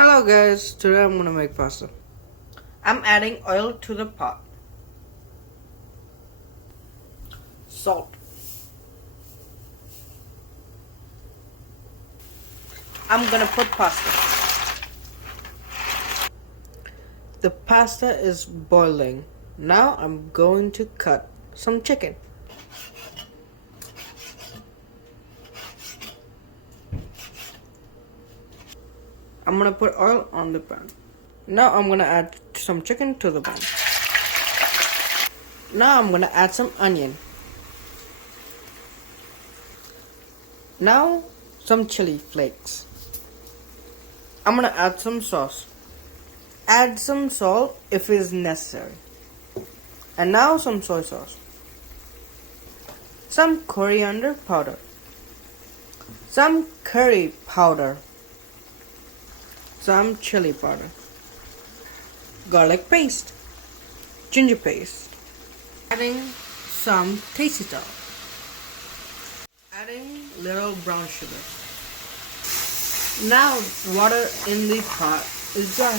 Hello guys, today I'm gonna make pasta. I'm adding oil to the pot. Salt. I'm gonna put pasta. The pasta is boiling. Now I'm going to cut some chicken. I'm gonna put oil on the pan. Now I'm gonna add some chicken to the pan. Now I'm gonna add some onion. Now some chili flakes. I'm gonna add some sauce. Add some salt if it is necessary. And now some soy sauce. Some coriander powder. Some curry powder. Some chili powder. Garlic paste. Ginger paste. Adding some tasty salt. Adding little brown sugar. Now water in the pot is dry.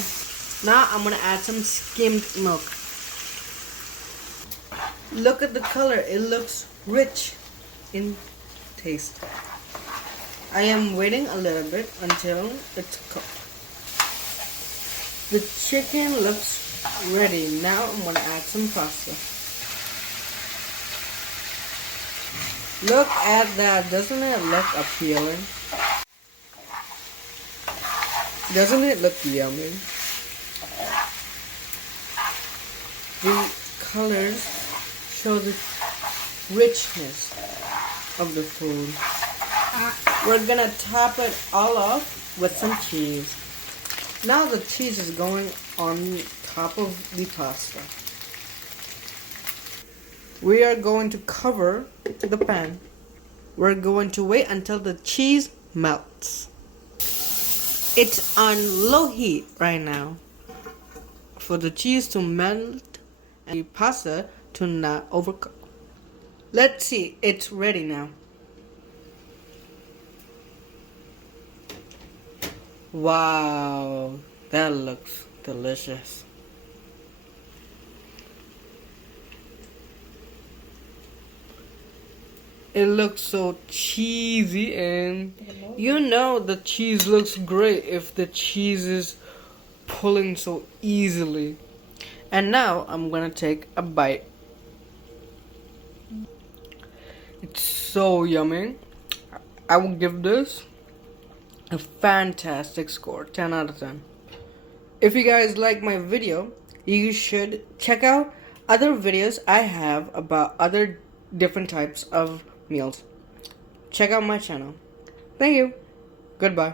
Now I'm gonna add some skimmed milk. Look at the color, it looks rich in taste. I am waiting a little bit until it's cooked. The chicken looks ready. Now I'm gonna add some pasta. Look at that, doesn't it look appealing? Doesn't it look yummy? The colors show the richness of the food. We're gonna top it all off with some cheese. Now the cheese is going on top of the pasta. We are going to cover the pan. We're going to wait until the cheese melts. It's on low heat right now for the cheese to melt and the pasta to not overcook. Let's see, it's ready now. Wow, that looks delicious. It looks so cheesy, and you know the cheese looks great if the cheese is pulling so easily. And now I'm gonna take a bite. It's so yummy. I will give this a fantastic score, 10 out of 10. If you guys like my video, you should check out other videos I have about other different types of meals. Check out my channel. Thank you. Goodbye.